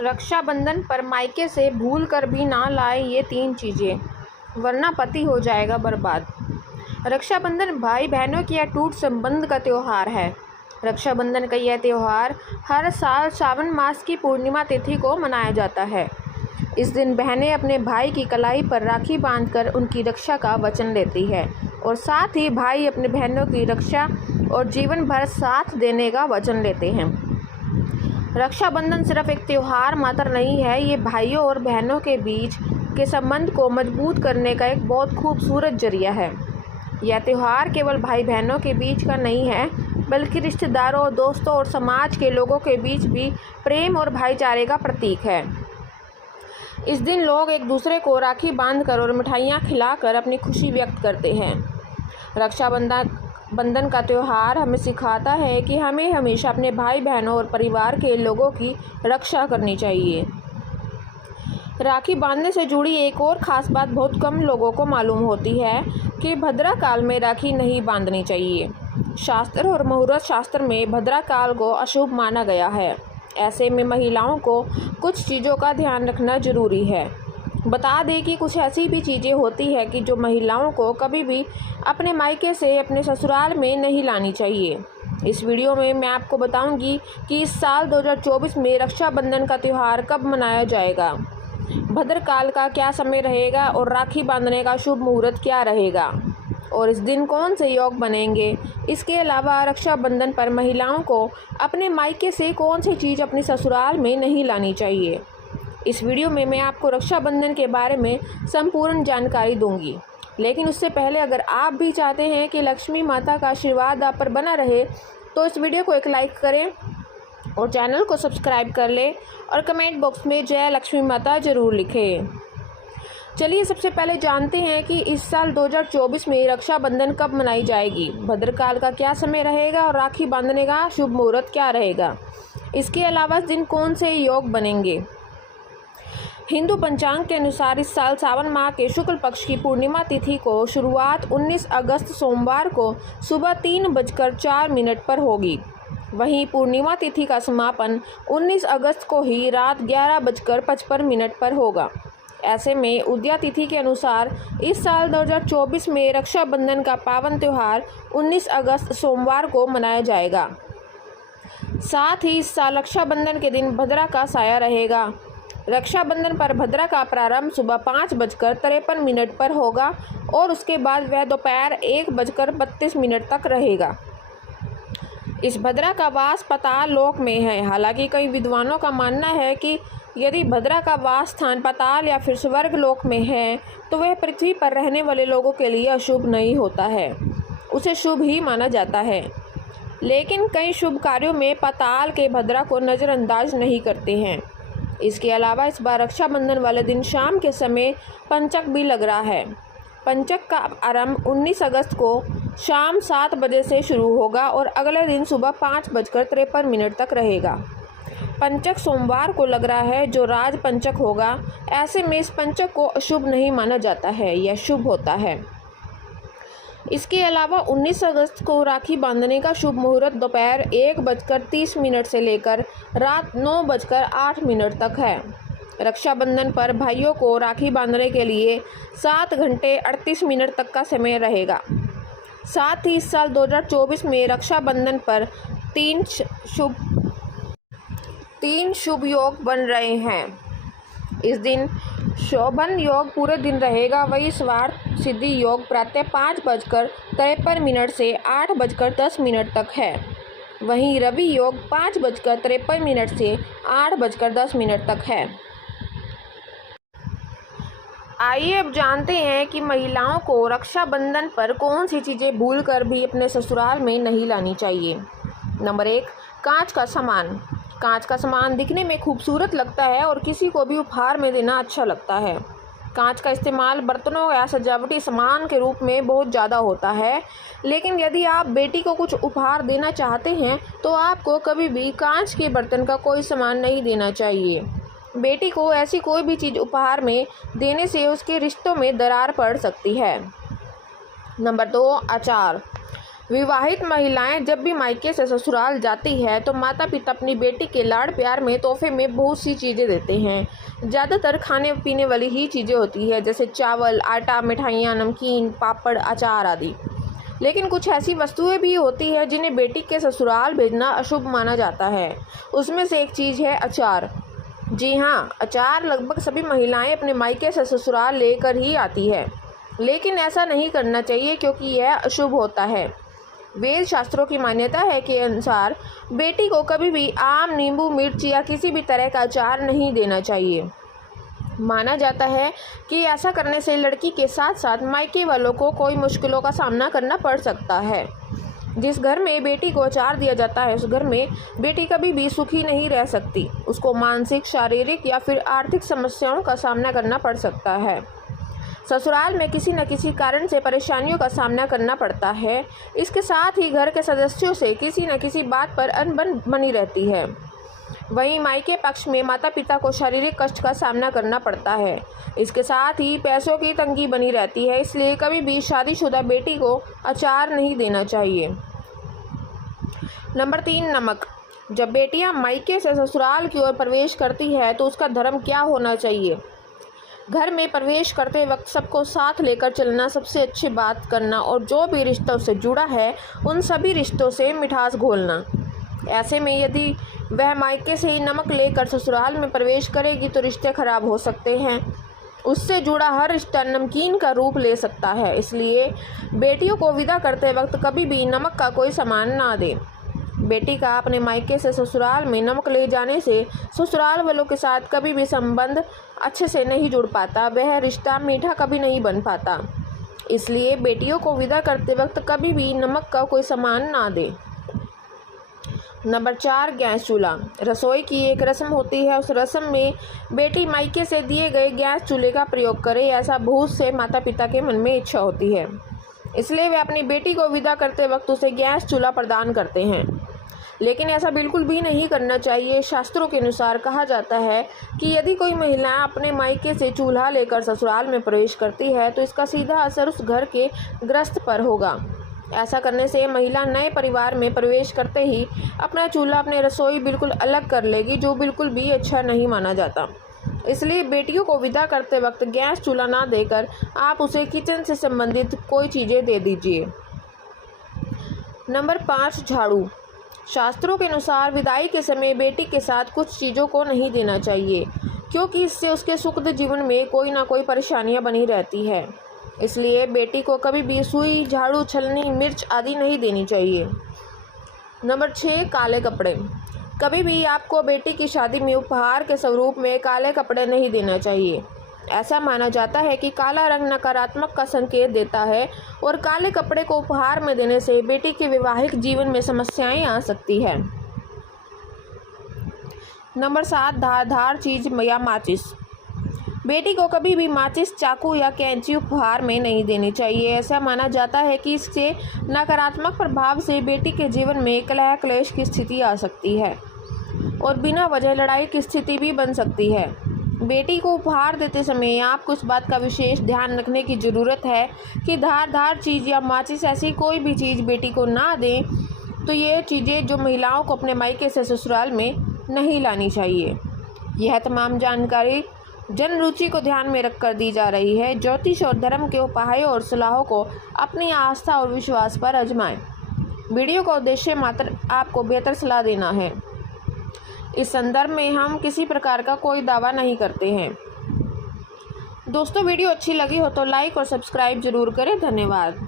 रक्षाबंधन पर मायके से भूल कर भी ना लाए ये 3 चीज़ें, वरना पति हो जाएगा बर्बाद। रक्षाबंधन भाई बहनों के अटूट संबंध का त्यौहार है। रक्षाबंधन का यह त्यौहार हर साल सावन मास की पूर्णिमा तिथि को मनाया जाता है। इस दिन बहनें अपने भाई की कलाई पर राखी बांधकर उनकी रक्षा का वचन लेती है और साथ ही भाई अपने बहनों की रक्षा और जीवन भर साथ देने का वचन लेते हैं। रक्षाबंधन सिर्फ एक त्यौहार मात्र नहीं है, ये भाइयों और बहनों के बीच के संबंध को मजबूत करने का एक बहुत खूबसूरत जरिया है। यह त्यौहार केवल भाई बहनों के बीच का नहीं है, बल्कि रिश्तेदारों, दोस्तों और समाज के लोगों के बीच भी प्रेम और भाईचारे का प्रतीक है। इस दिन लोग एक दूसरे को राखी बांधकर और मिठाइयाँ खिलाकर अपनी खुशी व्यक्त करते हैं। रक्षाबंधन का त्यौहार हमें सिखाता है कि हमें हमेशा अपने भाई बहनों और परिवार के लोगों की रक्षा करनी चाहिए। राखी बांधने से जुड़ी एक और ख़ास बात बहुत कम लोगों को मालूम होती है कि भद्रा काल में राखी नहीं बांधनी चाहिए। शास्त्र और मुहूर्त शास्त्र में भद्रा काल को अशुभ माना गया है। ऐसे में महिलाओं को कुछ चीज़ों का ध्यान रखना जरूरी है। बता दें कि कुछ ऐसी भी चीज़ें होती है कि जो महिलाओं को कभी भी अपने मायके से अपने ससुराल में नहीं लानी चाहिए। इस वीडियो में मैं आपको बताऊंगी कि इस साल 2024 में रक्षाबंधन का त्यौहार कब मनाया जाएगा, भद्रकाल का क्या समय रहेगा और राखी बांधने का शुभ मुहूर्त क्या रहेगा और इस दिन कौन से योग बनेंगे। इसके अलावा रक्षाबंधन पर महिलाओं को अपने मायके से कौन सी चीज़ अपने ससुराल में नहीं लानी चाहिए। इस वीडियो में मैं आपको रक्षाबंधन के बारे में संपूर्ण जानकारी दूंगी। लेकिन उससे पहले अगर आप भी चाहते हैं कि लक्ष्मी माता का आशीर्वाद आप पर बना रहे तो इस वीडियो को एक लाइक करें और चैनल को सब्सक्राइब कर लें और कमेंट बॉक्स में जय लक्ष्मी माता ज़रूर लिखें। चलिए सबसे पहले जानते हैं कि इस साल 2024 में रक्षाबंधन कब मनाई जाएगी, भद्रकाल का क्या समय रहेगा और राखी बांधने का शुभ मुहूर्त क्या रहेगा। इसके अलावा इस दिन कौन से योग बनेंगे। हिंदू पंचांग के अनुसार इस साल सावन माह के शुक्ल पक्ष की पूर्णिमा तिथि को शुरुआत 19 अगस्त सोमवार को सुबह 3:04 पर होगी। वहीं पूर्णिमा तिथि का समापन 19 अगस्त को ही रात 11:55 पर होगा। ऐसे में उदया तिथि के अनुसार इस साल 2024 में रक्षाबंधन का पावन त्यौहार 19 अगस्त सोमवार को मनाया जाएगा। साथ ही इस साल रक्षाबंधन के दिन भद्रा का साया रहेगा। रक्षाबंधन पर भद्रा का प्रारंभ सुबह 5:53 पर होगा और उसके बाद वह दोपहर 1:32 तक रहेगा। इस भद्रा का वास पाताल लोक में है। हालांकि कई विद्वानों का मानना है कि यदि भद्रा का वास स्थान पाताल या फिर स्वर्ग लोक में है तो वह पृथ्वी पर रहने वाले लोगों के लिए अशुभ नहीं होता है, उसे शुभ ही माना जाता है। लेकिन कई शुभ कार्यों में पाताल के भद्रा को नज़रअंदाज नहीं करते हैं। इसके अलावा इस बार रक्षाबंधन वाले दिन शाम के समय पंचक भी लग रहा है। पंचक का आरंभ 19 अगस्त को शाम 7 बजे से शुरू होगा और अगले दिन सुबह 5:53 तक रहेगा। पंचक सोमवार को लग रहा है जो राज पंचक होगा। ऐसे में इस पंचक को अशुभ नहीं माना जाता है, यह शुभ होता है। इसके अलावा 19 अगस्त को राखी बांधने का शुभ मुहूर्त दोपहर 1:30 से लेकर रात 9:08 तक है। रक्षाबंधन पर भाइयों को राखी बांधने के लिए 7 घंटे 38 मिनट तक का समय रहेगा। साथ ही इस साल 2024 में रक्षाबंधन पर तीन शुभ योग बन रहे हैं। इस दिन शोभन योग पूरे दिन रहेगा। वही स्वार्थ सिद्धि योग प्रातः 5:53 से 8:10 तक है। वहीं रवि योग 5:53 से 8:10 तक है। आइए अब जानते हैं कि महिलाओं को रक्षाबंधन पर कौन सी चीज़ें भूलकर भी अपने ससुराल में नहीं लानी चाहिए। नंबर 1, कांच का सामान। कांच का सामान दिखने में खूबसूरत लगता है और किसी को भी उपहार में देना अच्छा लगता है। कांच का इस्तेमाल बर्तनों या सजावटी सामान के रूप में बहुत ज़्यादा होता है। लेकिन यदि आप बेटी को कुछ उपहार देना चाहते हैं तो आपको कभी भी कांच के बर्तन का कोई सामान नहीं देना चाहिए। बेटी को ऐसी कोई भी चीज़ उपहार में देने से उसके रिश्तों में दरार पड़ सकती है। नंबर 2, अचार। विवाहित महिलाएं जब भी मायके से ससुराल जाती है तो माता पिता अपनी बेटी के लाड़ प्यार में तोहफे में बहुत सी चीज़ें देते हैं। ज़्यादातर खाने पीने वाली ही चीज़ें होती है, जैसे चावल, आटा, मिठाइयाँ, नमकीन, पापड़, अचार आदि। लेकिन कुछ ऐसी वस्तुएं भी होती है जिन्हें बेटी के ससुराल भेजना अशुभ माना जाता है। उसमें से एक चीज़ है अचार। जी हाँ, अचार लगभग सभी महिलाएं अपने मायके से ससुराल लेकर ही आती है, लेकिन ऐसा नहीं करना चाहिए क्योंकि यह अशुभ होता है। वेद शास्त्रों की मान्यता है के अनुसार बेटी को कभी भी आम, नींबू, मिर्च या किसी भी तरह का अचार नहीं देना चाहिए। माना जाता है कि ऐसा करने से लड़की के साथ साथ मायके वालों को कोई मुश्किलों का सामना करना पड़ सकता है। जिस घर में बेटी को अचार दिया जाता है उस घर में बेटी कभी भी सुखी नहीं रह सकती। उसको मानसिक, शारीरिक या फिर आर्थिक समस्याओं का सामना करना पड़ सकता है। ससुराल में किसी न किसी कारण से परेशानियों का सामना करना पड़ता है। इसके साथ ही घर के सदस्यों से किसी न किसी बात पर अनबन बनी रहती है। वहीं मायके पक्ष में माता पिता को शारीरिक कष्ट का सामना करना पड़ता है। इसके साथ ही पैसों की तंगी बनी रहती है, इसलिए कभी भी शादीशुदा बेटी को अचार नहीं देना चाहिए। नंबर 3, नमक। जब बेटियां मायके से ससुराल की ओर प्रवेश करती है तो उसका धर्म क्या होना चाहिए? घर में प्रवेश करते वक्त सबको साथ लेकर चलना, सबसे अच्छी बात करना और जो भी रिश्तों से जुड़ा है उन सभी रिश्तों से मिठास घोलना। ऐसे में यदि वह मायके से ही नमक लेकर ससुराल में प्रवेश करेगी तो रिश्ते खराब हो सकते हैं। उससे जुड़ा हर रिश्ता नमकीन का रूप ले सकता है, इसलिए बेटियों को विदा करते वक्त कभी भी नमक का कोई सामान ना दें। बेटी का अपने मायके से ससुराल में नमक ले जाने से ससुराल वालों के साथ कभी भी संबंध अच्छे से नहीं जुड़ पाता, वह रिश्ता मीठा कभी नहीं बन पाता। इसलिए बेटियों को विदा करते वक्त कभी भी नमक का कोई सामान ना दें। नंबर 4, गैस चूल्हा। रसोई की एक रस्म होती है, उस रस्म में बेटी मायके से दिए गए गैस चूल्हे का प्रयोग करे, ऐसा बहुत से माता पिता के मन में इच्छा होती है। इसलिए वे अपनी बेटी को विदा करते वक्त उसे गैस चूल्हा प्रदान करते हैं। लेकिन ऐसा बिल्कुल भी नहीं करना चाहिए। शास्त्रों के अनुसार कहा जाता है कि यदि कोई महिला अपने मायके से चूल्हा लेकर ससुराल में प्रवेश करती है तो इसका सीधा असर उस घर के गृहस्थ पर होगा। ऐसा करने से महिला नए परिवार में प्रवेश करते ही अपना चूल्हा, अपने रसोई बिल्कुल अलग कर लेगी, जो बिल्कुल भी अच्छा नहीं माना जाता। इसलिए बेटियों को विदा करते वक्त गैस चूल्हा ना देकर आप उसे किचन से संबंधित कोई चीज़ें दे दीजिए। नंबर 5, झाड़ू। शास्त्रों के अनुसार विदाई के समय बेटी के साथ कुछ चीज़ों को नहीं देना चाहिए, क्योंकि इससे उसके सुखद जीवन में कोई ना कोई परेशानियां बनी रहती है। इसलिए बेटी को कभी भी सुई, झाड़ू, छलनी, मिर्च आदि नहीं देनी चाहिए। नंबर 6, काले कपड़े। कभी भी आपको बेटी की शादी में उपहार के स्वरूप में काले कपड़े नहीं देना चाहिए। ऐसा माना जाता है कि काला रंग नकारात्मक का संकेत देता है और काले कपड़े को उपहार में देने से बेटी के वैवाहिक जीवन में समस्याएं आ सकती है। नंबर 7, धारदार चीज या माचिस। बेटी को कभी भी माचिस, चाकू या कैंची उपहार में नहीं देनी चाहिए। ऐसा माना जाता है कि इससे नकारात्मक प्रभाव से बेटी के जीवन में कलह क्लेश की स्थिति आ सकती है और बिना वजह लड़ाई की स्थिति भी बन सकती है। बेटी को उपहार देते समय आपको इस बात का विशेष ध्यान रखने की ज़रूरत है कि धारदार चीज़ या माचिस ऐसी कोई भी चीज़ बेटी को ना दें। तो ये चीज़ें जो महिलाओं को अपने मायके से ससुराल में नहीं लानी चाहिए। यह तमाम जानकारी जन रुचि को ध्यान में रखकर दी जा रही है। ज्योतिष और धर्म के उपायों और सलाहों को अपनी आस्था और विश्वास पर आजमाएं। वीडियो का उद्देश्य मात्र आपको बेहतर सलाह देना है। इस संदर्भ में हम किसी प्रकार का कोई दावा नहीं करते हैं। दोस्तों, वीडियो अच्छी लगी हो तो लाइक और सब्सक्राइब जरूर करें। धन्यवाद।